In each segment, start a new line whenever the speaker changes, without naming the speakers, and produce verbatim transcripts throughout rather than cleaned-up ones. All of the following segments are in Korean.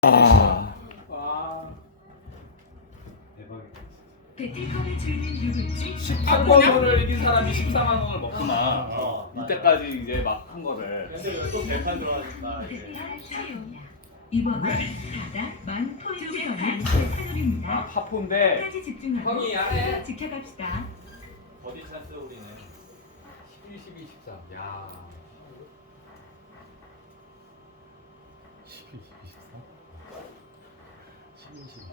아,
와. 대박이다.
배틀컵의 주인은 누굴지
십팔 번을 이긴 사람이 십사만 원을 먹구나. 어, 이때까지 이제 막 한 거를.
근데 또 대판 들어가니까 이제.
배틀컵 사용. 이번은 바닥 만 포인트에 걸린
아,
배틀컵입니다.
파포인데.
끝까지 집중하고
형이 안해.
지켜갑시다.
버디 찬스 우리는 십일, 십이, 십삼. 야.
십일, 십이, 십삼? 십일, 십이,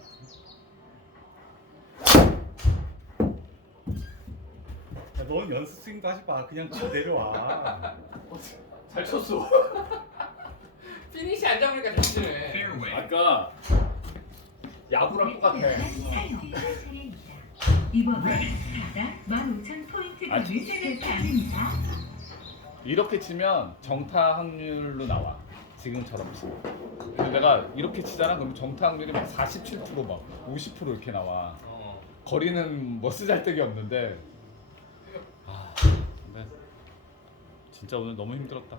십삼? 야, 넌 연습 스윙도 하지 마. 그냥 치고 내려와.
잘 쳤어. 피니시 안 잡으니까 잘 치네.
아까 야구랑 똑같아.
사용. 이번은 바닥 만 오천 포인트
아,
걸린 배틀컵입니다.
이렇게 치면 정타 확률로 나와. 지금처럼 치면. 근데 내가 이렇게 치잖아. 그럼 정타 확률이 막 사십칠 퍼센트 막 오십 퍼센트 이렇게 나와.
어.
거리는 뭐 쓰잘데기 없는데. 아, 근데 진짜 오늘 너무 힘들었다.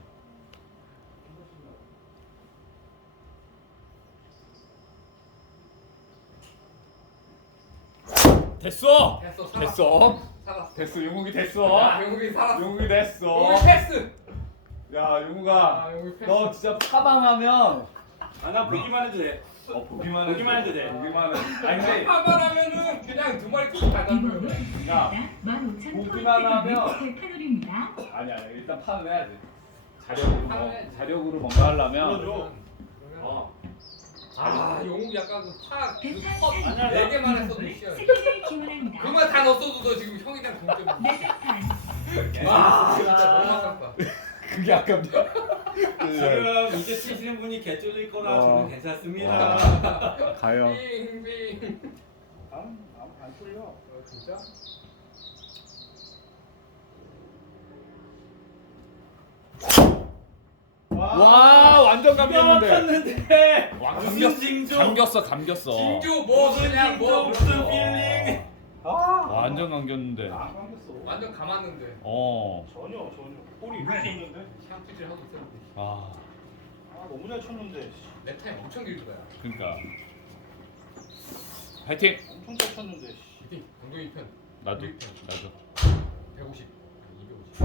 됐어.
됐어. 살았어.
됐어.
살았어.
됐어. 용욱이 됐어.
야, 용욱이 살았어.
용욱이 됐어.
용욱이 패스.
야, 용욱아.
아, 용욱이 패스.
너 진짜 파방하면
아, 나 보기만 해도 돼.
어 보기만
보기만 해도 돼.
보기만 해. 아니 근데
파만 하면은 그냥 두 마리 콕 받아버려.
이번은
야,
바닥 만 오천 포인트
보기만 하면-
걸린 배틀컵입니다.
아니 아니 일단 판을 해야지. 자력으로 뭐,
판을 해야지.
자력으로 뭔가 하려면
불러줘.
어. 아, 용욱이 약간 그파
배틀
컷
아니야,
네 개만
이번은
했어도 시야.
승리를 기원합니다.
그만 다 넣었어도 너 지금 형이랑 동점이야.
네대판
와, 진짜 너무 아깝다.
그게 아깝냐?
지금 이제 치시는 분이 개 쫄릴 거라
어.
저는 괜찮습니다.
와. 가요.
빙빙.
안, 안, 안 쫄려.
어, 진짜?
와 완전 감겼는데.
감겼는데.
와
무슨
감겼.
징조?
감겼어 감겼어.
진조 뭐
무슨
그냥
징조?
뭐
무슨
어.
필링? 아.
완전 감겼는데.
안 감겼어.
완전 감았는데.
어.
전혀 전혀. 볼이 이렇게 쳤는데.
샴푸질 하고 있었는데.
아
아 너무 잘 쳤는데.
내 타임 엄청 길더라.
그러니까. 파이팅.
엄청 잘 쳤는데.
이팅 강동이 편.
나도
우리 편.
나도.
백오십. 이백오십.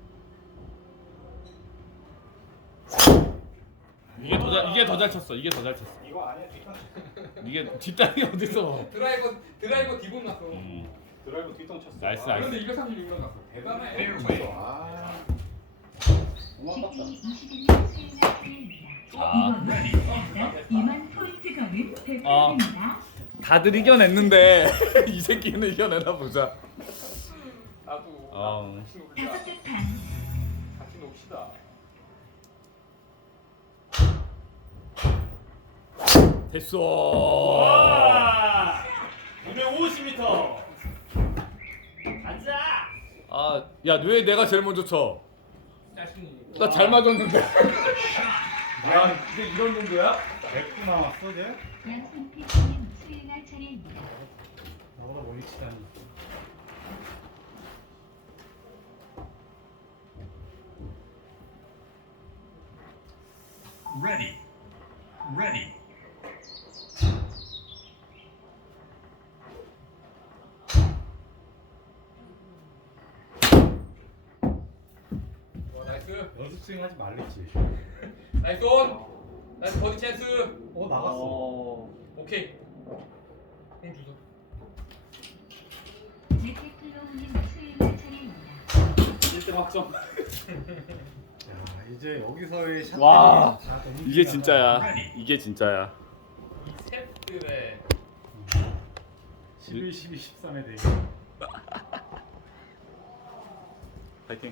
이게 더 잘 이게 더 잘 쳤어. 이게 더 잘 쳤어.
이거 아니야 뒷땅.
이게 뒷땅이 어딨어?
드라이버 드라이버 디본 났어.
음.
드라이브 뒷땅 쳤어.
나이스,
아,
나이스.
그런데 이백삼십육 명 났어. 대단해.
아. 너무 아깝다.
아.
이번은 바닥 이만 포인트 걸린 배틀컵입니다.
다들 이겨냈는데 이 새끼는 이겨내나 보자.
나도
어.
같이
다섯
녹시다.
개 판.
같이 녹시다.
됐어.
와. 이백오십 미터. 가자.
아, 야, 왜 내가 제일 먼저 쳐?
자신이.
나 잘 맞았는데. 야, 이게 이런 정도야?
몇 분 남았어 쟤?
양손 피치님 수행할 차례입니다.
나보다 멀리 치다니.
Ready. Ready.
와 나이스.
연습 스윙 하지 말랬지.
나이스 온. 나이스 버디 찬스.
어, 나갔어.
어.
오케이. 공 주소.
제테플로우님 수행할 차례입니다.
일 등 확정.
야, 이제 여기서의 샷들이
와,
다 너무
이게
중요하다.
진짜야. 이게 진짜야.
이 셋들의
십일, 십이, 십삼의 대결.
파이팅.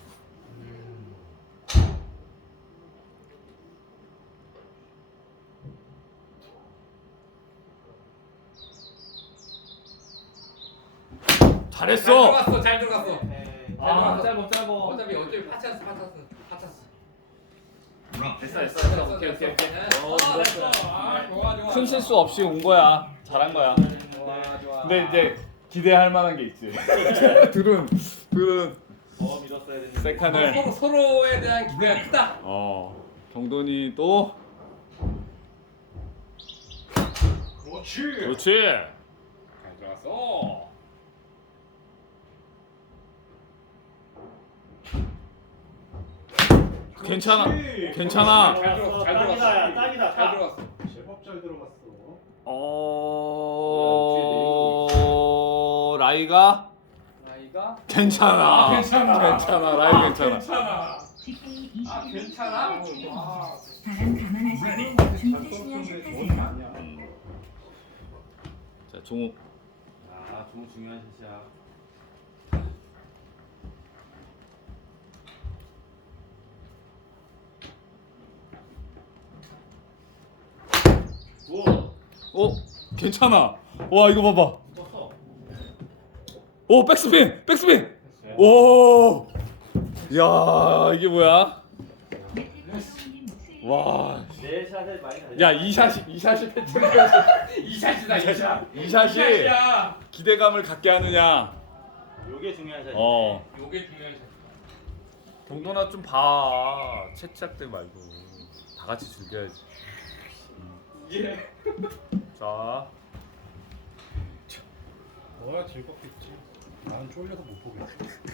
잘
잘했어.
들어갔어. 잘 들어갔어.
아, 짧어, 짧어.
어차피 어차피 파찬스 파찬스 파찬스.
Rough.
됐어, 됐어, 됐어. 오케이, 오케이, 오케이. 어,
아,
이겼어.
됐어. 아, 좋아, 좋아.
큰 실수 없이 온 거야. 잘한 거야.
좋아, 좋아.
근데 이제 기대할 만한 게 있지. 둘은 둘은
더 믿었어야 되는데.
세칸을
서로 서로에 대한 기대가 크다.
어 경돈이 또 그렇지.
그렇지.
잘 들어갔어.
괜찮아.
그렇지.
괜찮아.
잘 들어갔어. 잘 들어갔어.
딱이다, 야, 딱이다,
잘
딱.
들어갔어.
제법 잘 들어갔어.
어 라이가
나이가
괜찮아.
괜찮아.
괜찮아. 라이 괜찮아.
괜찮아.
지케이
아
이십일
괜찮아.
번 차례.
와.
바람 감안하시고 준비되시면 샷하세요.
음. 자 종우.
아, 좀 중요한 샷이야.
어 괜찮아. 와 이거 봐봐.
떴어.
오 백스핀 백스핀. 오. 야 이게 뭐야? 와.
내 샷에 많이 달려.
야 이 샷이 이 샷이 패치.
이 샷이다 이 샷.
이 샷이
샷이야.
기대감을 갖게 하느냐.
요게 중요한 샷이야.
어.
요게 중요한 샷.
동don아 좀 봐. 채착대 말고 다 같이 즐겨야지.
예.
자.
너야 즐겁겠지. 나는 쫄려서 못 보겠어.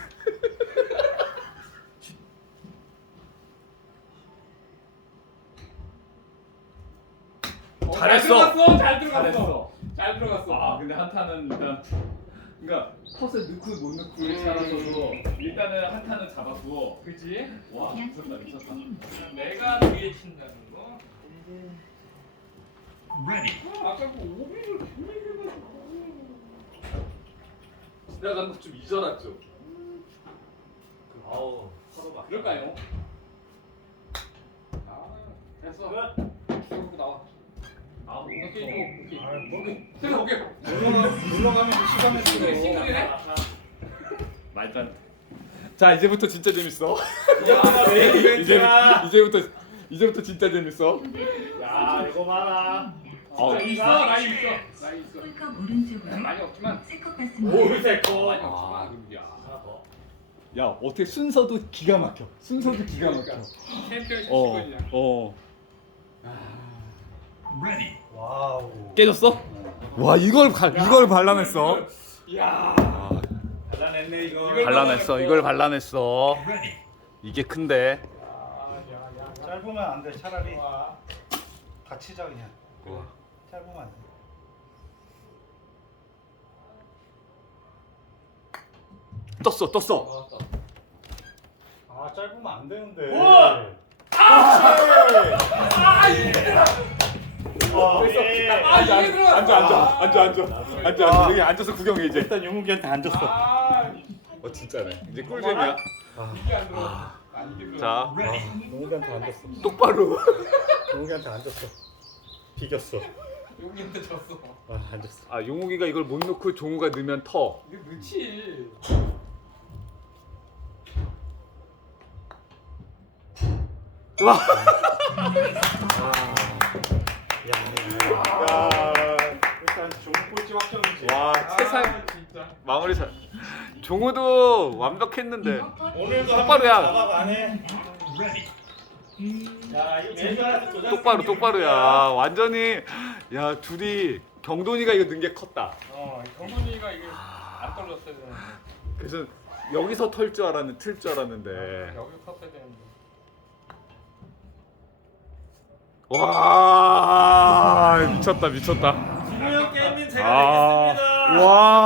어,
잘했어.
잘 들어갔어. 잘 들어갔어.
잘했어.
잘 들어갔어.
아 근데 한타는 일단 그러니까 컷에 넣고 못 넣고에 차라서도 일단은 한타는 잡았고.
그지?
와 미쳤다
양승
미쳤다.
피트님
내가 뒤에 친다는 거.
Ready.
아, 아까 그 오비를 굉장히 해가지고.
지나가는 거 좀 잊어놨죠.
아우, 서로 막.
그럴까요? 아, 됐어. 세우고 나와.
아
오케이, 줘. 오케이.
아, 뭐
됐어, 오케이.
놀러 놀러 가면 시간을
싱글이,
쓰고.
싱글이네?
말단. 자 이제부터 진짜 재밌어.
야, 내
이제 이제부터 이제부터 진짜 재밌어.
야, 이거 봐라.
어.
있어, 라인 있어. 라인 있어.
홀컵 오른쪽으로
많이 없지만.
세컵 받습니다.
오, 세 거. 많이
아.
없지만. 근데 야.
하나 더.
야 어떻게 순서도 기가 막혀. 순서도 기가 막혀.
챔피언십
어.
시권이야.
어.
Ready.
와우.
깨졌어? 와 이걸 가, 이걸 발라냈어.
야.
아,
발라냈네 이거.
이걸
발라냈어. 이걸 발라냈어.
Ready.
이게 큰데.
짧으면 안 돼. 차라리
와.
같이 자 그냥.
와.
짧으면 안 돼.
떴어 떴어.
아, 짧으면 안 되는데.
우와! 아, 이게.
어,
됐어.
예.
아, 이게 들어갔어.
앉아 앉아 앉아 앉아 앉아 앉아 여기 앉아서 구경해 이제.
일단 용욱이한테 앉았어.
아,
어 진짜네. 이제 꿀잼이야.
이게 안 들어갔어. 아, 이게 들어갔어.
자
Ready.
용욱이한테 앉았어.
똑바로.
용욱이한테 앉았어. 비겼어.
여기한테 졌어.
아, 앉았어.
아 용욱이가 이걸 못 넣고 종우가 넣으면 터.
이게 넣지.
와.
야, 일단 좋은 꼴찌 확정이지.
와 세상
아, 진짜.
마무리 잘. 종우도 완벽했는데.
오늘도
똑바로야.
자막 안 해.
Ready.
야, 이거 매주한테 도장.
똑바로 똑바로야. 완전히 야 둘이 경돈이가 이거 넣은 게 컸다.
어, 경훈이가 이게 안 떨어졌어야 되는데.
그래서 여기서 털 줄 알았는데 틀 줄 알았는데.
여기 컸어야 되는데.
와 미쳤다 미쳤다.
김호영 게임님 제가
아,
되겠습니다.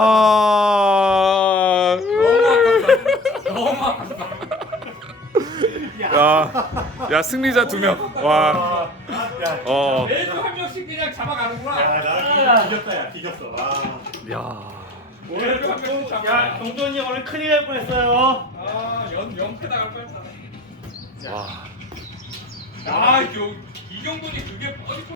와.
너무 아깝다.
야, 야 승리자 두 명. 와.
야,
어.
매주 한 명씩 그냥 잡아가는구나.
야, 나 비겼다, 야, 비겼어. 와.
야.
오늘 한 명씩
야,
잡아.
경돈이 오늘 큰일 날 뻔했어요.
아, 연 연패 나갈 뻔했다.
와.
아, 요 이경돈이 그게 어디